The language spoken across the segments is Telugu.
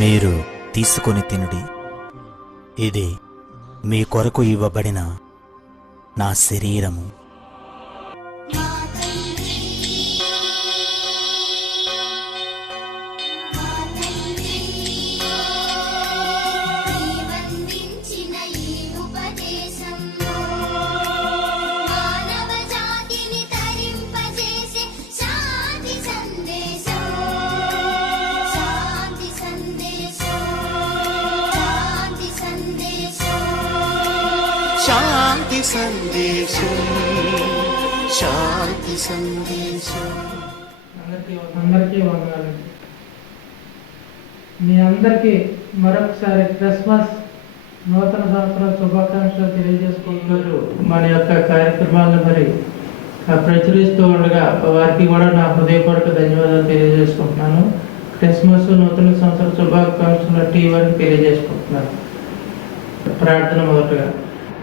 మీరు తీసుకొని తినుడి. ఇది మీ కొరకు ఇవ్వబడిన నా శరీరము. శాంతి సందేశం, శాంతి సందేశం. అందరికీ వందనాలు. మీ అందరికీ మరొకసారి క్రిస్మస్ నూతన సంవత్సర శుభాకాంక్షలు తెలియజేసుకుంటున్నారు. మన యొక్క కార్యక్రమాలను మరి ప్రచురిస్తూ ఉండగా వారికి కూడా నా హృదయపూర్వక ధన్యవాదాలు తెలియజేసుకుంటున్నాను. క్రిస్మస్ నూతన సంవత్సర శుభాకాంక్షలు టీవీకి తెలియజేసుకుంటున్నాను. ప్రార్థన. మొదటగా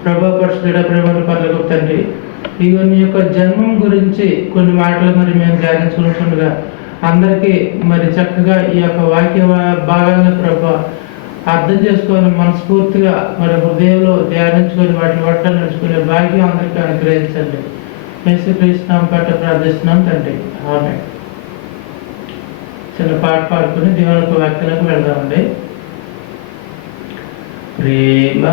ప్రభా పరిశుద్ధుడా, ప్రేమల పరలోకపు తండ్రి, నీ యొక్క జన్మం గురించి కొన్ని మాటలు మరి మేము ధ్యానించుకుంటుండగా అందరికీ మరి చక్కగా ఈ యొక్క వాక్య భాగాలను ప్రభా అర్థం చేసుకొని మనస్ఫూర్తిగా మరి హృదయంలో ధ్యానించుకొని వాటి పట్ల నడుచుకునే భాగ్యం అందరికీ అనుగ్రహించండి. యేసుక్రీస్తు పట్ల ప్రార్థిస్తున్నాం తండ్రి, ఆమేన్. చిన్న పాట పాడుకుని దేవునికి వాక్యాలకు వెళ్దామండి. ప్రేమ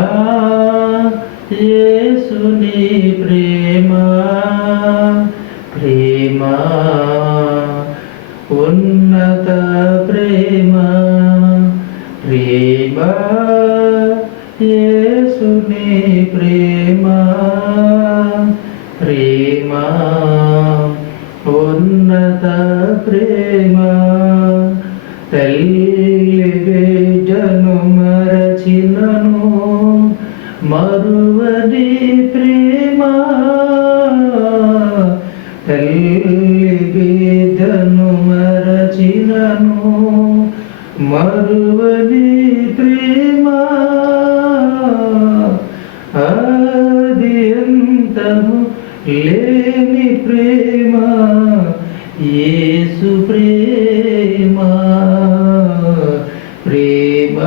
యేసుని ప్రేమ, ప్రేమ ఉన్నత ప్రేమ, ప్రేమ యేసుని ప్రేమ, ప్రేమ ఉన్నత ప్రేమ. తల్లి బిడ్డను మరచినను మరువని ప్రేమ, తల్లి బిడ్డను మరచినను మరువని ప్రేమ, ఆది అంతము లేని ప్రేమ, యేసు ప్రేమ, ప్రేమ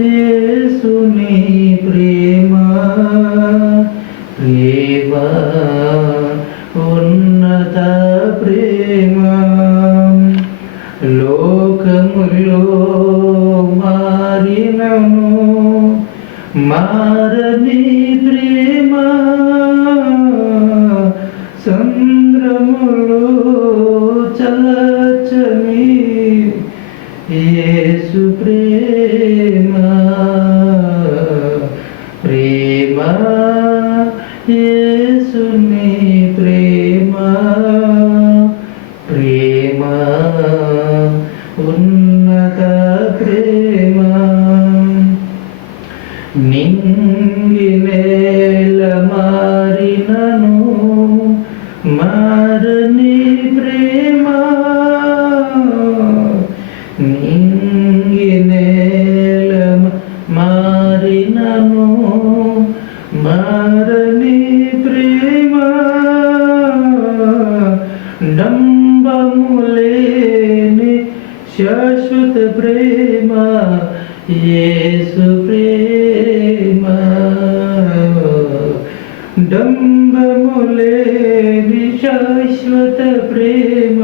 యేసుని ప్రేమ, ప్రేమ ఉన్నత ప్రేమ. లోకములో మారినను మారని ప్రేమ, సంద్రములో చలచని యేసు ప్రేమ, ప్రేమ యేసుని ప్రేమ, ప్రేమ ఉన్నత ప్రేమ. నింగి నేల మారినను మారని ప్రేమ, నింగి నేల మారినను మారని ప్రేమ, డంబములేని శాశ్వత ప్రేమ, యేసు ప్రేమ, డంబములేని శాశ్వత ప్రేమ,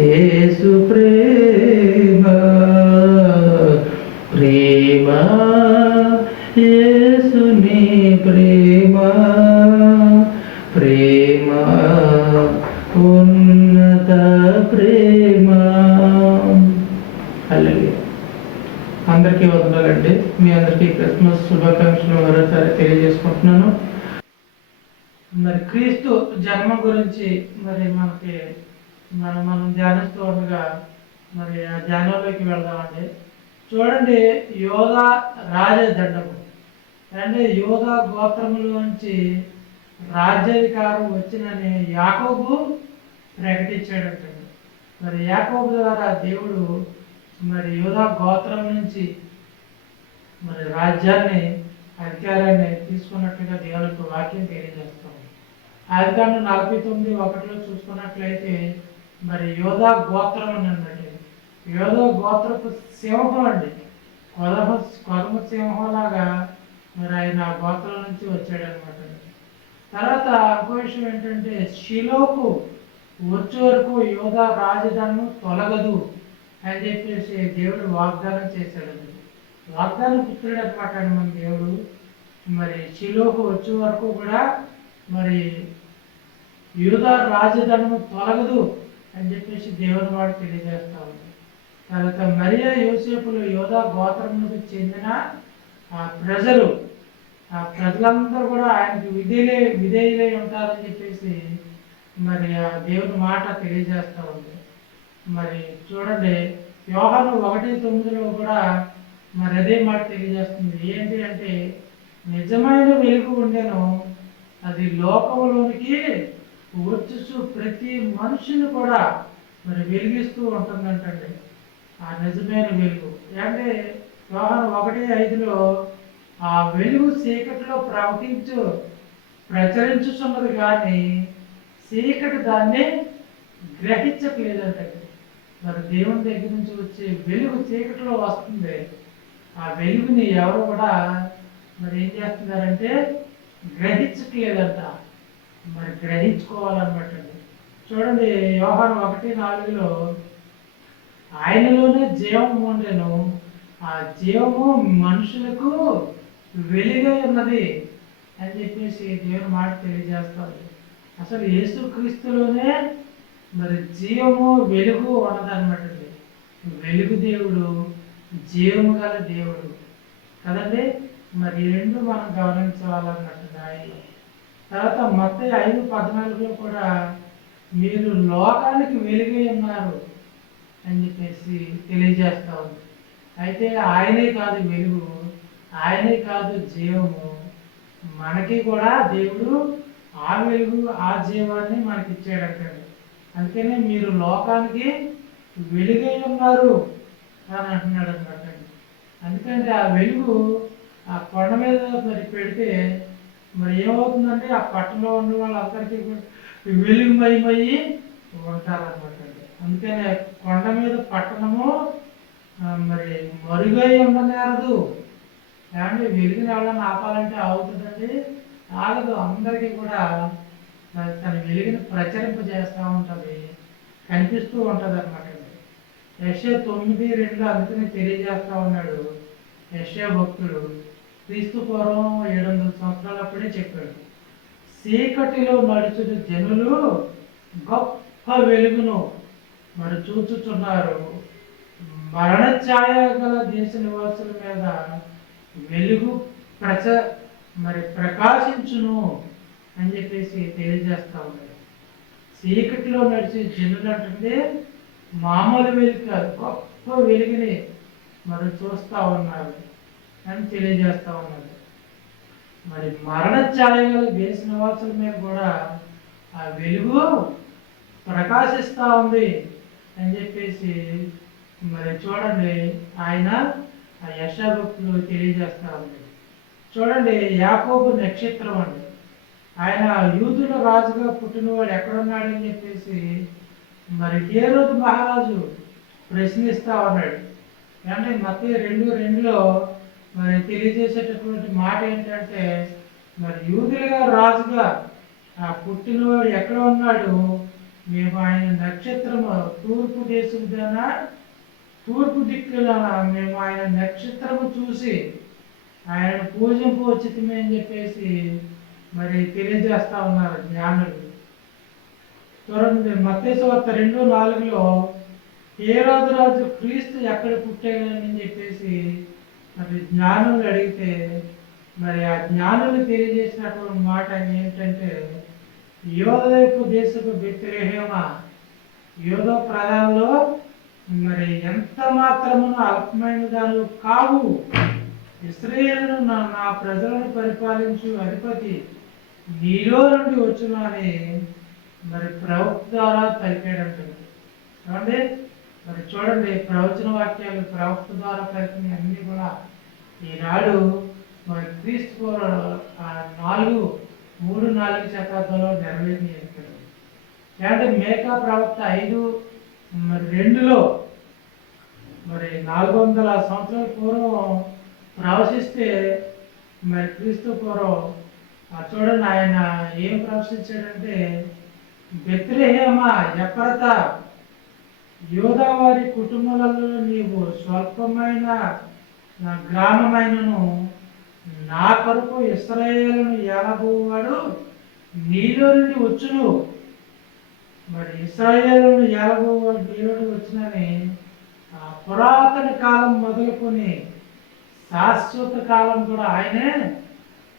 యేసు ప్రేమ, ప్రేమ యేసుని ప్రేమ, ప్రేమ ఉన్నత ప్రేమ. హల్లెలూయా. అందరికీ వందనాలండి. మీ అందరికీ క్రిస్మస్ శుభాకాంక్షలు మరోసారి తెలియజేసుకుంటున్నాను. మరి క్రీస్తు జన్మ గురించి మరి మనం ధ్యానిస్తూ ఉండగా మరి ఆ ధ్యానంలోకి వెళ్దామండి. చూడండి, యోధా రాజదండము అంటే యోధా గోత్రములోంచి రాజ్యాధికారం వచ్చినని యాకోబు ప్రకటించాడంటండి. మరి యాకోబు ద్వారా దేవుడు మరి యూదా గోత్రం నుంచి మరి రాజ్యాన్ని అధికారాన్ని తీసుకున్నట్లుగా దేవునికి వాక్యం తెలియజేస్తాం. ఆదికాండం 49:1 చూసుకున్నట్లయితే మరి యూదా గోత్రం అని అన్నట్టు యోధో గోత్రపు సింహం అండి. కొదమ సింహం లాగా మరి ఆయన ఆ గోత్రం నుంచి వచ్చాడు అనమాట. తర్వాత ఇంకో విషయం ఏంటంటే షిలోకు వచ్చే వరకు యోధా రాజధాని తొలగదు అని చెప్పేసి దేవుడు వాగ్దానం చేశాడండి. వాగ్దానం పుత్రుడు అనమాట అండి మన దేవుడు. మరి షిలోకు వచ్చే వరకు కూడా మరి యూదా రాజధాని తొలగదు అని చెప్పేసి దేవుని వాడు తెలియజేస్తా ఉంది. తర్వాత మరియా యోసేపులు యోధా గోత్రములకు చెందిన ఆ ప్రజలందరూ కూడా ఆయనకి విధేయులై ఉంటారని చెప్పేసి మరి ఆ దేవుని మాట తెలియజేస్తా ఉంది. మరి చూడండి యోహాను 1:9 కూడా మరి అదే మాట తెలియజేస్తుంది. ఏంటి అంటే నిజమైన వెలుగు ఉండెను, అది లోకంలోనికి వచ్చు ప్రతి మనుషుని కూడా మరి వెలిగిస్తూ ఉంటుందంటండి ఆ నిజమైన వెలుగు. అంటే యోహాను 1:5 ఆ వెలుగు చీకటిలో ప్రచురించుతున్నది కానీ చీకటి దాన్ని గ్రహించట్లేదంటే. మరి దేవుని దగ్గర నుంచి వచ్చే వెలుగు చీకటిలో వస్తుంది. ఆ వెలుగుని ఎవరు కూడా మరి ఏం చేస్తున్నారంటే గ్రహించట్లేదంట. మరి గ్రహించుకోవాలన్నమాట. చూడండి యోహాను 1:4 ఆయనలోనే జీవం ఉండెను, ఆ జీవము మనుషులకు వెలుగై ఉన్నది అని చెప్పేసి దేవుని మాట తెలియజేస్తారు. అసలు యేసుక్రీస్తులోనే మరి జీవము వెలుగు ఉన్నదన్నమాట. వెలుగు దేవుడు, జీవము గల దేవుడు కదండి. మరి రెండు మనం గమనించాలన్నట్టు. తర్వాత మత్తయి 5:14 కూడా మీరు లోకానికి వెలుగై ఉన్నారు అని చెప్పేసి తెలియజేస్తా ఉంది. అయితే ఆయనే కాదు వెలుగు, ఆయనే కాదు జీవము, మనకి కూడా దేవుడు ఆ వెలుగు ఆ జీవాన్ని మనకి ఇచ్చాడంటండి. అందుకనే మీరు లోకానికి వెలుగై ఉన్నారు అని అంటున్నాడు అనమాట. అందుకంటే ఆ వెలుగు ఆ కొండ మీద మరి పెడితే మరి ఏమవుతుందంటే ఆ పట్టణంలో ఉన్న వాళ్ళందరికీ వెలుగుమయమయ్యి ఉంటారన్నమాట. అందుకనే కొండ మీద పట్టణము మరి మరుగై ఉండనేరదు. ఏమంటే వెలుగుని ఎవరైనా ఆపాలంటే అవుతుందండి, ఆగదు. అందరికీ కూడా తన వెలుగుని ప్రచరింపజేస్తూ ఉంటుంది, కనిపిస్తూ ఉంటుంది అనమాట. యెషయా 9:2 అందుకని తెలియజేస్తా ఉన్నాడు యెషయా భక్తుడు. క్రీస్తు పూర్వం 700 సంవత్సరాలప్పుడే చెప్పాడు, చీకటిలో నడుచుడు జనులు గొప్ప వెలుగును మరి చూచుచున్నారు, మరణ ఛాయ గల దేశ నివాసుల మీద వెలుగు ప్రకాశించును అని చెప్పేసి తెలియజేస్తా ఉన్నారు. చీకటిలో నడిచే జనులు అంటే మామూలు వెలుగు కాదు, గొప్ప వెలుగుని మరి చూస్తూ ఉన్నారు అని తెలియజేస్తా ఉన్నారు. మరి మరణ ఛాయ గల దేశ నివాసుల మీద కూడా ఆ వెలుగు ప్రకాశిస్తూ ఉంది అని చెప్పేసి మరి చూడండి ఆయన ఆ యెషయా భక్తులు తెలియజేస్తా ఉంది. చూడండి యాకోబు నక్షత్రం అండి, ఆయన యూదుల రాజుగా పుట్టినవాడు ఎక్కడున్నాడని చెప్పేసి మరి హేరోదు మహారాజు ప్రశ్నిస్తా ఉన్నాడు. అంటే మత్తయి 2:2 మరి తెలియజేసేటటువంటి మాట ఏంటంటే మరి యూదులుగా రాజుగా ఆ పుట్టినవాడు ఎక్కడ ఉన్నాడు, మేము ఆయన నక్షత్రము తూర్పు దేశంలోన తూర్పు దిక్కున మేము ఆయన నక్షత్రము చూసి ఆయన పూజింపు ఉచితమే అని చెప్పేసి మరి తెలియజేస్తా ఉన్నారు జ్ఞానులు. చూడండి మత్తయి సువార్త 2:4 హేరోదు రాజు క్రీస్తు ఎక్కడ పుట్టాడని చెప్పేసి మరి జ్ఞానులు అడిగితే మరి ఆ జ్ఞానులు తెలియజేసినటువంటి మాట ఏంటంటే యోధపు దేశపు బెత్లెహేమా, యోధ ప్రధానంలో మరి ఎంత మాత్రమును అల్పమైన దానిలో కావు, ఇశ్రాయేలును నా ప్రజలను పరిపాలించు అధిపతి నీలో నుండి వచ్చును అని మరి ప్రవక్త ద్వారా పలికాడంటుంది. కాబట్టి మరి చూడండి ప్రవచన వాక్యాలు ప్రవక్త ద్వారా పలికిన అన్ని కూడా ఈనాడు మరి క్రీస్తు 3-4 శతాబ్దంలో నెరవేరినాయి. అంటే మేకా ప్రవక్త 5:2 మరి 400 సంవత్సరాల పూర్వం ప్రవశిస్తే మరి క్రీస్తు పూర్వం చూడండి ఆయన ఏం ప్రవశించాడంటే, బెత్లెహేమ ఎఫ్రాత యూదా వారి కుటుంబాలలో నీవు స్వల్పమైన నా గ్రామమైనను నా కొరకు ఇశ్రాయేలును ఏలబోవాడు నీలో నుండి వచ్చును. మరి ఇశ్రాయేలును ఏలబోవాడు నీలో నుండి వచ్చునని పురాతన కాలం మొదలుకొని శాశ్వత కాలం కూడా ఆయనే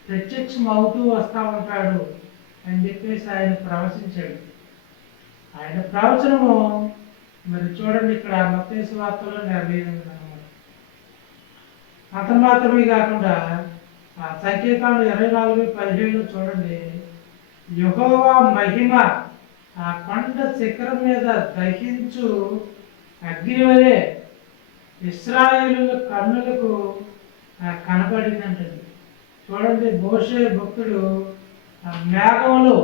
ప్రత్యక్షం అవుతూ వస్తూ ఉంటాడు అని చెప్పేసి ఆయన ప్రవచించాడు. ఆయన ప్రవచనము మరి చూడండి ఇక్కడ మత్తయి సువార్తలో నెరవేరింది అన్నమాట. అతను మాత్రమే కాకుండా సంకీర్తనలు 24:17 చూడండి, యెహోవా మహిమ ఆ కొండ శిఖరం మీద దహించు అగ్ని వలె ఇశ్రాయేలు కన్నులకు కనబడిందంటండి. చూడండి మోషే భక్తుడు మేఘంలో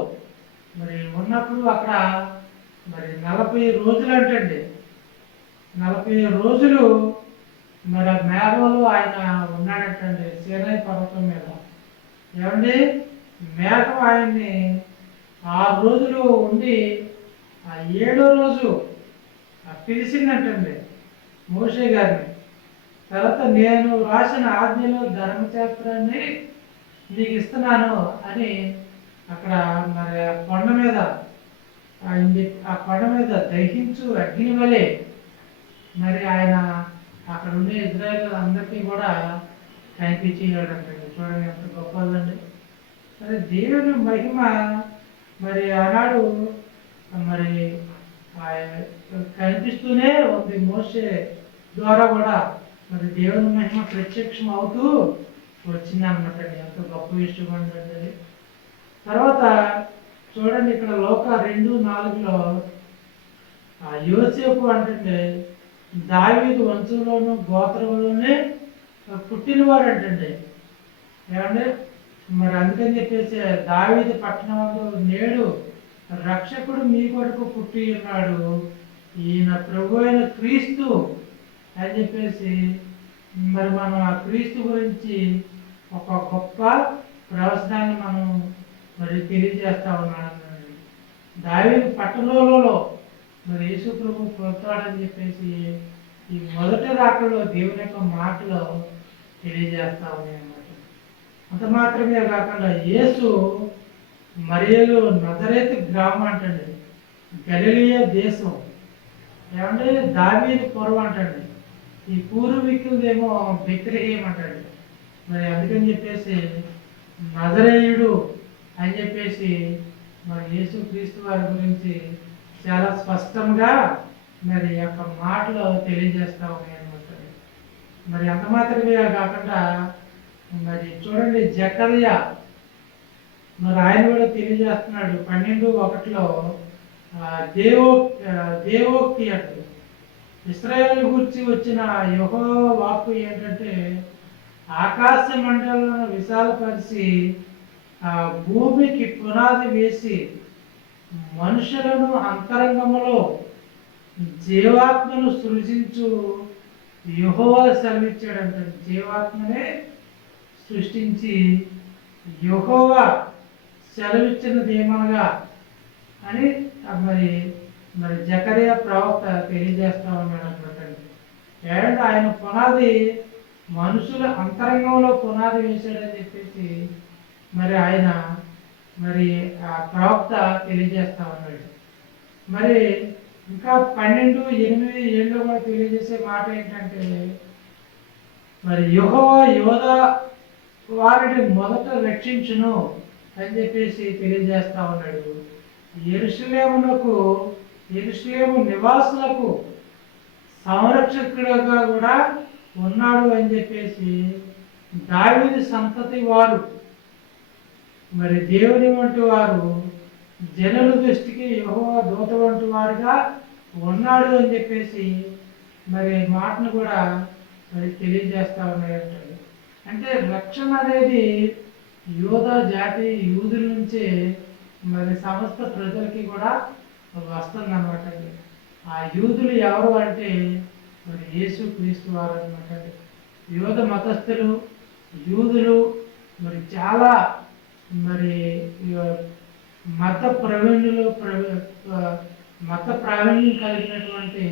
మరి ఉన్నప్పుడు అక్కడ మరి 40 రోజులు అంటండి, 40 రోజులు మరి ఆ మేఘంలో ఆయన ఉన్నాడంటండి సీనాయి పర్వతం మీద. ఏమండి మేఘం ఆయన్ని 6 రోజులు ఉండి ఆ 7వ రోజు పిలిచిందంటండి మోషే గారిని. తర్వాత నేను రాసిన ఆజ్ఞలో ధర్మశాస్త్రాన్ని నీకు ఇస్తున్నాను అని అక్కడ మరి ఆ కొండ మీద దహించు అగ్ని వలె మరి ఆయన అక్కడ ఉండే ఇజ్రాయేల్ అందరికీ కూడా కనిపించేయాడంటే చూడండి ఎంత గొప్పదండి. మరి దేవుని మహిమ మరి ఆనాడు మరి కనిపిస్తూనే ఉంది. మోషే ద్వారా కూడా మరి దేవుని మహిమ ప్రత్యక్షం అవుతూ వచ్చింది అనమాట. ఎంత గొప్ప విషయం అండి. తర్వాత చూడండి ఇక్కడ లోక 2:4లో యోసేపు అంటే దావీదు వంశంలోను గోత్రంలోనే పుట్టినవాడు అంటండి. ఏమంటే మరి అందుకని చెప్పేసి దావీదు పట్టణంలో నేడు రక్షకుడు మీ కొరకు పుట్టి ఉన్నాడు, ఈయన ప్రభు అయిన క్రీస్తు అని చెప్పేసి మరి మనం ఆ క్రీస్తు గురించి ఒక గొప్ప ప్రవచనాన్ని మనం మరి తెలియజేస్తా ఉన్నాడు. దావీదు పట్టణంలో మరి యేసు ప్రభు పుడతాడని చెప్పేసి ఈ మొదటి రాకలో దేవుని యొక్క మాటలో తెలియజేస్తా ఉన్నాయి అన్నమాట. అంత మాత్రమే కాకుండా యేసు మరియలు నజరేతు గ్రామం అంటండి, గలిలయ దేశం. ఏమంటే దావీదు పురం అంటండి, ఈ పూర్వీకులదేమో బెత్లెహేం అంటండి. మరి అందుకని చెప్పేసి నజరేయుడు అని చెప్పేసి మరి యేసు క్రీస్తు వారి గురించి చాలా స్పష్టంగా మరి యొక్క మాటలు తెలియజేస్తా ఉన్నాయి అన్నమాట. మరి అంత మాత్రమే కాకుండా మరి చూడండి జకర్యా మరి ఆయన కూడా తెలియజేస్తున్నాడు 12:1లో దేవోక్తి అంటే ఇశ్రాయేలు గురించి వచ్చిన యెహోవా వాక్కు ఏంటంటే, ఆకాశ మండలను విశాలపరిచి భూమికి పునాది వేసి మనుషులను అంతరంగములో జీవాత్మను సృజించు యెహోవా సెలవిచ్చాడంట. జీవాత్మనే సృష్టించి యెహోవా సెలవిచ్చినది ఏమనగా అని మరి మరి జకర్యా ప్రవక్త తెలియజేస్తా ఉన్నాడు అనమాట. అండ్ ఆయన పునాది మనుషుల అంతరంగంలో పునాది వేశాడని చెప్పేసి మరి ఆయన మరి ఆ ప్రవక్త తెలియజేస్తా ఉన్నాడు. మరి ఇంకా 12:8 కూడా తెలియజేసే మాట ఏంటంటే, మరి యెహోవా యోధా వారిని మొదట రక్షించును అని చెప్పేసి తెలియజేస్తా ఉన్నాడు. యెరూషలేము నివాసులకు సంరక్షకుడుగా కూడా ఉన్నాడు అని చెప్పేసి దావీదు సంతతి వారు మరి దేవుని వంటి వారు జనుల దృష్టికి యెహోవా దూత వంటి వారుగా ఉన్నాడు అని చెప్పేసి మరి మాటను కూడా మరి తెలియజేస్తా ఉన్నాయంట. అంటే రక్షణ అనేది యూదా జాతి యూదుల నుంచే మరి సమస్త ప్రజలకి కూడా వస్తుంది అనమాట. ఆ యూదులు ఎవరు అంటే మరి యేసు క్రీస్తు వారు అనమాట. యోధ మతస్థులు యూదులు మరి చాలా మరి మత ప్రవీణులు మత ప్రావీణ్యం కలిగినటువంటి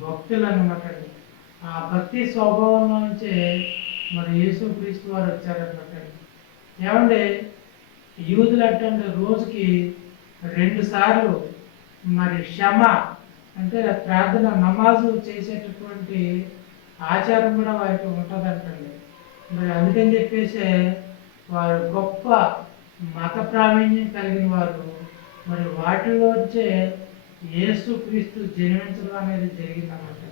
భక్తులు అనమాట. ఆ భక్తి స్వభావం నుంచే మరి యేసు క్రీస్తు వారు వచ్చారనమాట. ఏమంటే యూదులు అంటే రోజుకి 2 సార్లు మరి క్షమ అంటే ప్రార్థన నమాజు చేసేటటువంటి ఆచారం కూడా వారికి ఉంటుందంటండి. మరి అందుకని చెప్పేసి వారు గొప్ప మత ప్రావీణ్యం కలిగిన వారు. మరి వాటిలో వచ్చే యేసు క్రీస్తు జన్మించడం అనేది జరిగిందన్నమాట.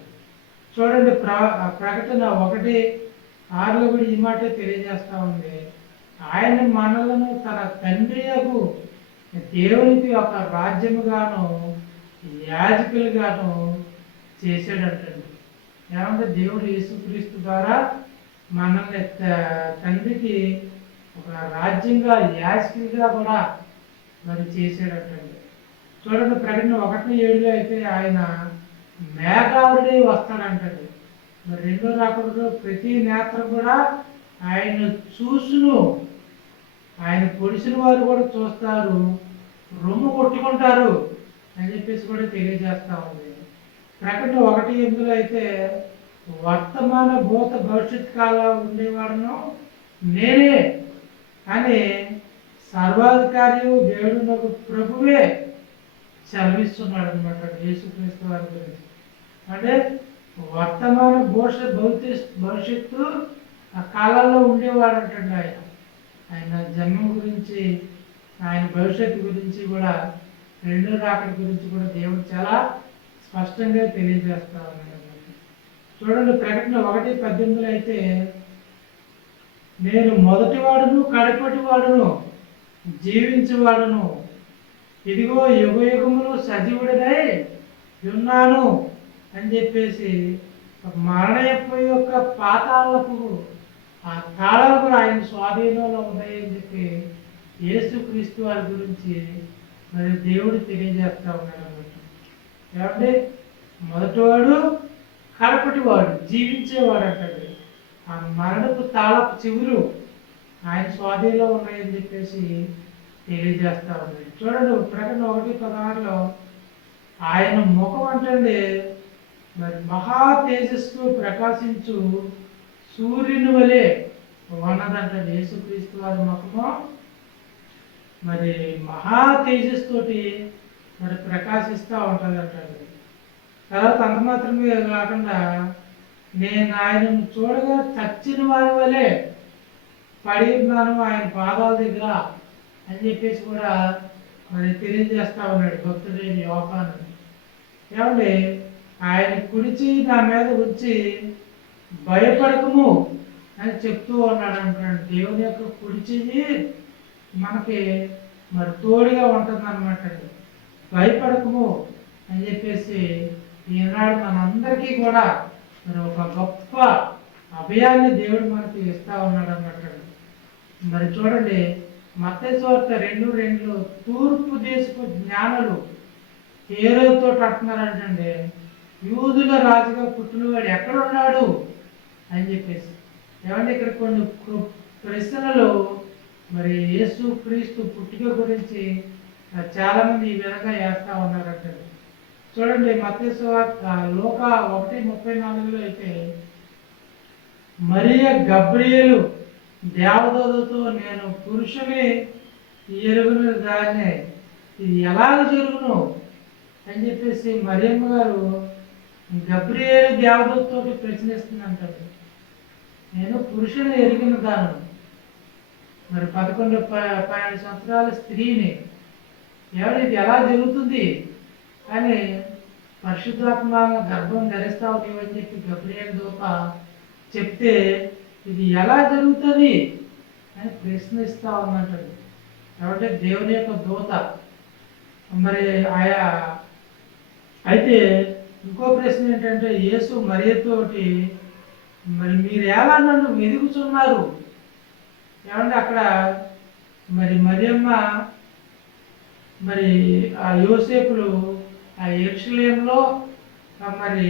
చూడండి ప్రకటన 1:6లో కూడా ఈ మాట తెలియజేస్తా ఉంది. ఆయన మనలను తన తండ్రియకు దేవునికి ఒక రాజ్యముగాను యాజకులుగాను చేసాడంటండి. ఏమంటే దేవుడు యేసుక్రీస్తు ద్వారా మనల్ని తండ్రికి ఒక రాజ్యంగా యాజకులుగా కూడా మరి చేసాడంటండి. చూడండి ప్రకటన 1:7లో అయితే ఆయన మేఘావుడే వస్తాడంటండి. మరి 2వ రాకడలో ప్రతి నేత్రం కూడా ఆయన చూసును, ఆయన పొడిసిన వారు కూడా చూస్తారు, రొమ్ము కొట్టుకుంటారు అని చెప్పేసి కూడా తెలియజేస్తా ఉంది. ప్రకటన 1:8లో అయితే వర్తమాన భూత భవిష్యత్ కాలం ఉండేవాడును నేనే అని సర్వాధికారి దేవుడు ప్రభువే సెలవిస్తున్నాడు అనమాట యేసుక్రీస్తు వారి గురించి. అంటే వర్తమాన భవిష్యత్తు ఆ కాలంలో ఉండేవాడు అంటండి. ఆయన జన్మం గురించి, ఆయన భవిష్యత్తు గురించి కూడా, 2వ రాకడ గురించి కూడా దేవుడు చాలా స్పష్టంగా తెలియజేస్తా ఉన్నాడు. చూడండి ప్రకటన 1:18లో అయితే నేను మొదటివాడును కడపటివాడును జీవించేవాడును, ఇదిగో యుగయుగములు సజీవుడినై ఉన్నాను అని చెప్పేసి మరణయపు యొక్క పాతాళపు ఆ తాళాలు కూడా ఆయన స్వాధీనంలో ఉన్నాయని చెప్పి యేసుక్రీస్తు వారి గురించి మరి దేవుడు తెలియజేస్తా ఉన్నాడు అన్నమాట. ఏమంటే మొదటివాడు కడపటివాడు జీవించేవాడు అంటాడు. ఆ మరణపు తాళపు చివులు ఆయన స్వాధీనంలో ఉన్నాయని చెప్పేసి తెలియజేస్తా ఉన్నాయి. చూడండి ప్రకటన 1:16లో ఆయన ముఖం అంటే మరి మహా తేజస్సు ప్రకాశించు సూర్యుని వలె ఉన్నదంట. యేసుక్రీస్తు వారి ముఖము మరి మహా తేజస్సుతోటి మరి ప్రకాశిస్తూ ఉంటుందంట. తర్వాత అంత మాత్రమే కాకుండా నేను ఆయనను చూడగా చచ్చిన వారి వలె పడి ఉన్నాను ఆయన పాదాల దగ్గర అని చెప్పేసి కూడా మరి తెలియజేస్తా ఉన్నాడు భక్తుడైన యోహాను. ఏమంటే ఆయన కుడిచి నా మీద వచ్చి భయపడకము అని చెప్తూ ఉన్నాడు అంటున్నాడు. దేవుని యొక్క కుడిచి మనకి మరి తోడుగా ఉంటుంది అనమాట. భయపడకము అని చెప్పేసి ఈనాడు మనందరికీ కూడా మరి ఒక గొప్ప అభయాన్ని దేవుడు మనకి ఇస్తా ఉన్నాడు అన్నమాట. మరి చూడండి మత్తయి సువార్త 2:2 తూర్పు దేశపు జ్ఞానులు హేరోదుతో అంటున్నారంటే యూదుల రాజుగా పుట్టినవాడు ఎక్కడ ఉన్నాడు అని చెప్పేసి. ఏమంటే ఇక్కడ కొన్ని ప్రశ్నలు మరి యేసు క్రీస్తు పుట్టుక గురించి చాలా మంది ఈ విధంగా వేస్తా ఉన్నారంట. చూడండి మత్తయి సువార్త లూకా 1:34లో అయితే మరియ గబ్రియేలు దేవదూతతో నేను పురుషుని ఎరుగున దాన్ని ఇది ఎలాగ జరుగును అని చెప్పేసి మరియమ్మ గారు గబ్రియేలు దేవదూతతో ప్రశ్నిస్తుందంటారు. నేను పురుషుని ఎరిగిన దాను, మరి 11-12 సంవత్సరాల స్త్రీని ఎవరు ఇది ఎలా జరుగుతుంది అని పరిశుద్ధాత్మ గర్భం ధరిస్తావు నీవని చెప్పి గబ్రియేలు దూత చెప్తే ఇది ఎలా జరుగుతుంది అని ప్రశ్నిస్తా ఉన్నట్టు. కాబట్టి దేవుని యొక్క దూత మరి ఆయా. అయితే ఇంకో ప్రశ్న ఏంటంటే యేసు మరియతోటి మరి మీరు ఎలా నన్ను వెదుగుతున్నారు. ఏమంటే అక్కడ మరి మరియమ్మ మరి ఆ యోసేపులు ఆ యెరూషలేములో మరి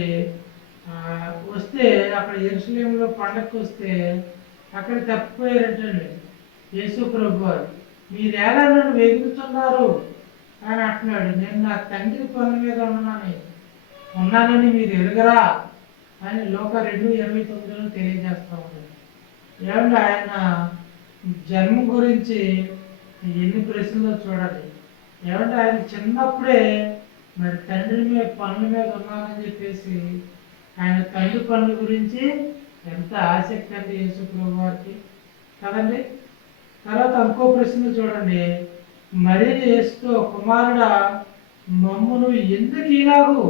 వస్తే అక్కడ యెరూషలేములో పండగకు వస్తే అక్కడ తప్పిపోయారంటండి యేసు ప్రభు వారు. మీరేలా నన్ను వెతుకుతున్నారు అని అంటున్నాడు. నేను నా తండ్రి పని మీద ఉన్నానని మీరు ఎరుగరా అని లోక 2:29లో తెలియజేస్తా ఉన్నాడు. ఏమంటే ఆయన జన్మ గురించి ఎన్ని ప్రశ్నలు చూడాలి. ఏమంటే ఆయన చిన్నప్పుడే మరి తండ్రి మీద పనుల మీద ఉన్నానని చెప్పేసి ఆయన తండ్రి పనుల గురించి ఎంత ఆసక్తి అండి యేసు ప్రభు వారికి కదండి. తర్వాత ఇంకో ప్రశ్న చూడండి, మరి యేసుతో కుమారుడా మమ్మును ఎందుకు ఇలాగూ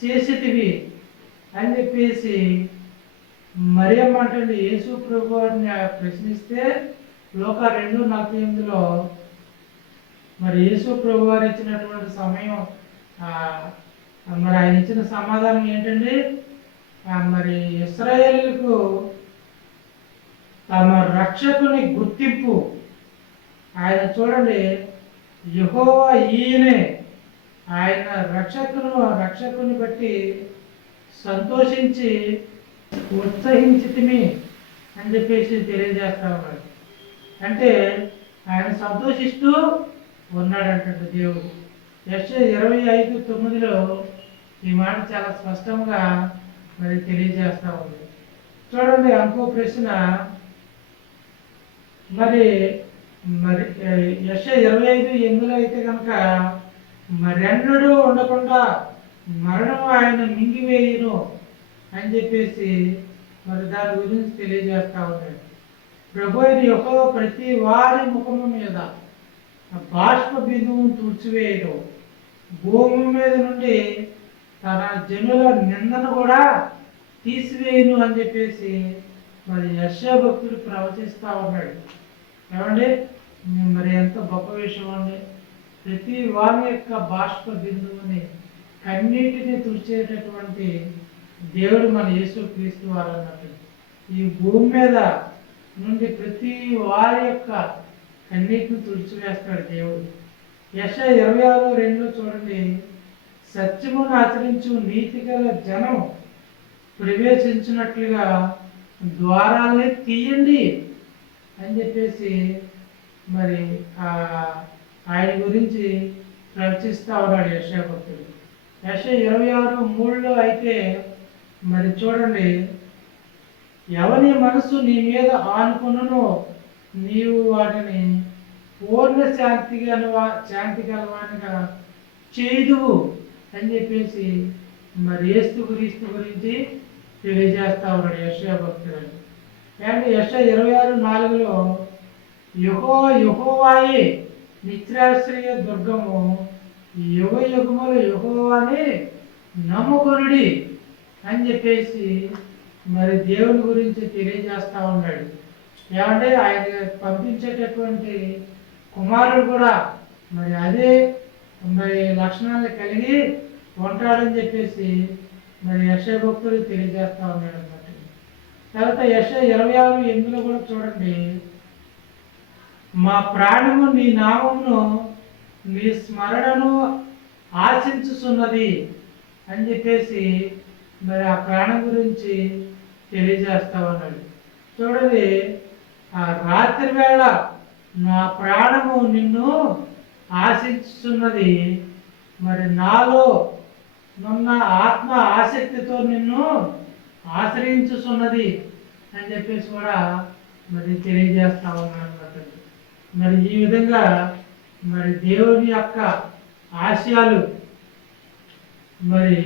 చేసేటివి అని చెప్పేసి మరియమ్మ అంటే యేసు ప్రభు వారిని ప్రశ్నిస్తే లోక 2:48లో మరి యేసు ప్రభు వారు ఇచ్చినటువంటి సమయం మరి ఆయన ఇచ్చిన సమాధానం ఏంటండి, మరి ఇశ్రాయేలుకు తమ రక్షకుని గుర్తింపు ఆయన చూడండి, యెహోవా ఈయనే, ఆయన రక్షకుని బట్టి సంతోషించి ఉత్సహించితిమి అని చెప్పేసి తెలియజేస్తా ఉన్నాడు. అంటే ఆయన సంతోషిస్తూ ఉన్నాడంటే దేవుడు. యెషయా 25:9లో ఈ మాట చాలా స్పష్టంగా మరి తెలియజేస్తా ఉంది. చూడండి ఇంకో ప్రశ్న, మరి మరి యెషయా 25:8లో అయితే కనుక మరెన్నడూ ఉండకుండా మరణం ఆయన మింగివేయును అని చెప్పేసి మరి దాని గురించి తెలియజేస్తా ఉన్నాడు. ప్రభు అయిన యెహోవా ప్రతి వారి ముఖము మీద బాష్ప బిందువును తుడిచివేయడు, భూమి మీద నుండి తన జనుల నిందను కూడా తీసివేయను అని చెప్పేసి మరి యెషయా భక్తుడు ప్రవచిస్తా ఉన్నాడు. ఏమండి మరి ఎంత గొప్ప విషయం అండి. ప్రతి వారి యొక్క బాష్ప బిందువుని కన్నీటిని తుడిచేటటువంటి దేవుడు మన యేసు క్రీస్తు వారు అన్నట్టు. ఈ భూమి మీద నుండి ప్రతి వారి యొక్క కన్నీటిని తుడిచివేస్తాడు దేవుడు. యెషయా 26:2 చూడండి, సత్యమును ఆచరించు నీతి గల జనం ప్రవేశించినట్లుగా ద్వారాలనే తీయండి అని చెప్పేసి మరి ఆయన గురించి ప్రవచిస్తా ఉన్నాడు యెషయా భక్తుడు. యెషయా 26:3లో అయితే మరి చూడండి, ఎవని మనసు నీ మీద ఆనుకున్ననో నీవు వాటిని పూర్ణ శాంతి గలవానిగా చేయుదువు అని చెప్పేసి మరి యేసు క్రీస్తు గురించి తెలియజేస్తా ఉన్నాడు యెషయా భక్తుడు. అండ్ యెషయా 26:4లో యెహోవాయే నిత్యాశ్రయ దుర్గము, యుగ యుగములు యెహోవాని నమ్ముకొనుడి అని చెప్పేసి మరి దేవుని గురించి తెలియజేస్తా ఉన్నాడు. ఏమంటే ఆయన పంపించేటటువంటి కుమారుడు కూడా మరి అదే మరి లక్షణాలు కలిగి ఉంటాడని చెప్పేసి మరి యెషయా భక్తుడు తెలియజేస్తా ఉన్నాడు అన్నమాట. తర్వాత యెషయా 26:8లో కూడా చూడండి, మా ప్రాణము నీ నామమును నీ స్మరణను ఆశించుచున్నది అని చెప్పేసి మరి ఆ ప్రాణం గురించి తెలియజేస్తా ఉన్నాడు. చూడండి, ఆ రాత్రి వేళ నా ప్రాణము నిన్ను ఆశించుచున్నది, మరి నాలో నున్న ఆత్మ ఆసక్తితో నిన్ను ఆశ్రయించుచున్నది అని చెప్పేసి కూడా మరి తెలియజేస్తా ఉన్నాను అన్నమాట. మరి ఈ విధంగా మరి దేవుని యొక్క ఆశయాలు మరి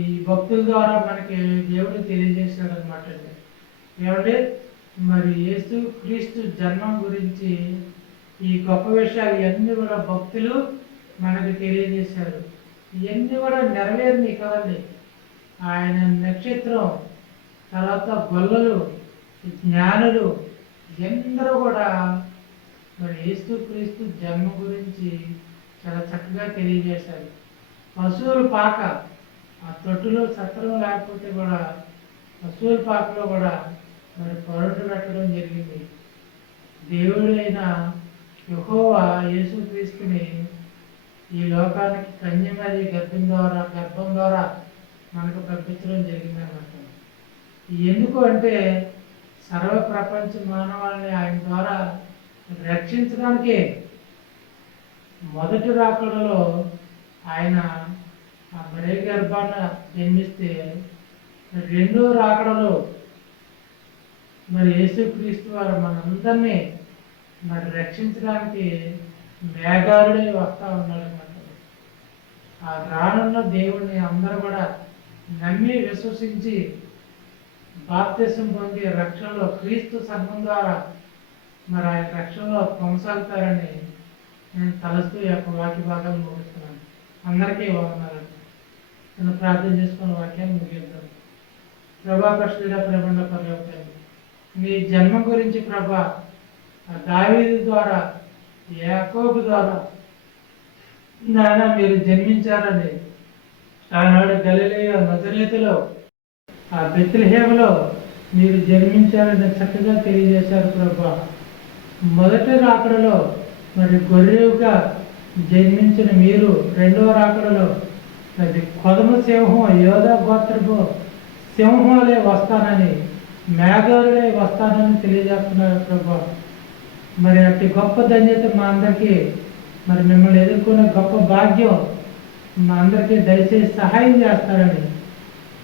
ఈ భక్తుల ద్వారా మనకి దేవుడు తెలియజేశాడు అనమాట. ఏమంటే మరి యేసు క్రీస్తు జన్మం గురించి ఈ గొప్ప విషయాలు ఇవన్నీ కూడా భక్తులు మనకు తెలియజేశారు. ఇవన్నీ కూడా నెరవేరినాయి కదండి. ఆయన నక్షత్రం, తర్వాత గొల్లలు, జ్ఞానులు ఎందరూ కూడా మరి యేసు క్రీస్తు జన్మ గురించి చాలా చక్కగా తెలియజేశారు. పశువుల పాక, ఆ తొట్టులో సత్రం లేకపోతే కూడా పశువుల పాకలో కూడా మరి పొరటు పెట్టడం జరిగింది. దేవుడైన యెహోవా యేసు క్రీస్తుని ఈ లోకానికి కన్యమరి గర్భం ద్వారా మనకు పంపించడం జరిగిందన్నమాట. ఎందుకు అంటే సర్వ ప్రపంచ మానవాళిని ఆయన ద్వారా రక్షించడానికే. మొదటి రాకడలో ఆయన ఆ మరే గర్భాన జన్మిస్తే, రెండో రాకడలో మరి యేసుక్రీస్తు వారు మనందరినీ మరి రక్షించడానికి మేఘాలుడే వస్తూ ఉన్నాడన్నమాట. ఆ రానున్న దేవుడిని అందరూ కూడా నమ్మి విశ్వసించి బాప్తిసం పొంది రక్షణలో క్రీస్తు సంఘం ద్వారా మరి ఆయన రక్షణలో కొనసాగుతారని నేను తలస్తూ ఈ యొక్క వాక్య భాగాన్ని ముగిస్తున్నాను. అందరికీ వందనాలు. నేను ప్రార్థన చేసుకున్న వాక్యాన్ని ముగిద్దాం. ప్రభా పరిశుద్ధుడా, ప్రేమన్న పరలోకపు నీ జన్మ గురించి ప్రభా దావీదు ద్వారా, యాకోబు ద్వారా నాయన మీరు జన్మించారని ఆనాడు గలిలయ నజరేతులో ఆ బెత్లెహేములో మీరు జన్మించారని చక్కగా తెలియజేశారు ప్రభా. మొదటి రాకడలో మరి గొర్రెగా జన్మించిన మీరు రెండవ రాకడలో అది కొదమ సింహం, యోధా గోత్రపు సింహాలే వస్తానని, మేఘాలే వస్తానని తెలియజేస్తున్నారు ప్రభా. మరి అట్టి గొప్ప ధన్యత మా అందరికీ, మరి మిమ్మల్ని ఎదుర్కొనే గొప్ప భాగ్యం మా అందరికీ దయచేసి సహాయం చేస్తారని,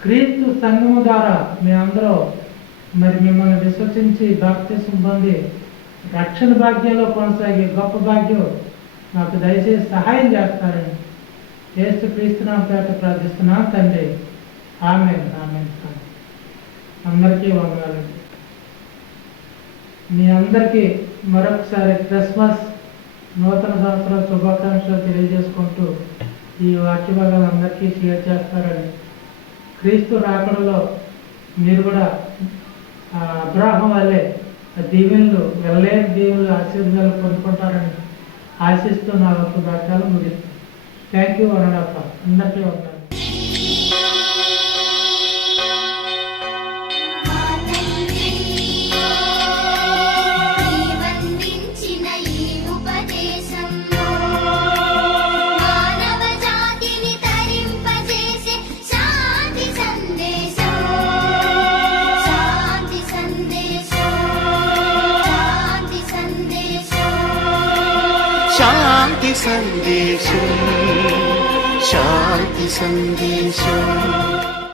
క్రీస్తు సంఘము ద్వారా మేమందరూ మరి మిమ్మల్ని విశ్వసించి బాప్తిసం పొంది రక్షణ భాగ్యంలో కొనసాగే గొప్ప భాగ్యం మాకు దయచేసి సహాయం చేస్తారని యేసు క్రీస్తు నామమున పేరట ప్రార్థిస్తున్నాం తండ్రి. ఆమేన్. ఆమేన్. అందరికీ వందనాలు. మీ అందరికీ మరొకసారి క్రిస్మస్ నూతన సంవత్సరం శుభాకాంక్షలు తెలియజేసుకుంటూ ఈ వాక్య భాగాలు అందరికీ షేర్ చేస్తారని, క్రీస్తు రాకడలో మీరు కూడా అబ్రాహం వల్లే దీవెనలు, వెళ్ళలేని దీవెనలు, ఆశీర్వాదాలు పొందుకుంటారని ఆశిస్తూ నా వరకు వాక్యాలు ముగిస్తాను. Thank you Varadappa. అందరికీ వందనాలు. శాంతి సందేశం, శాంతి సందేశం.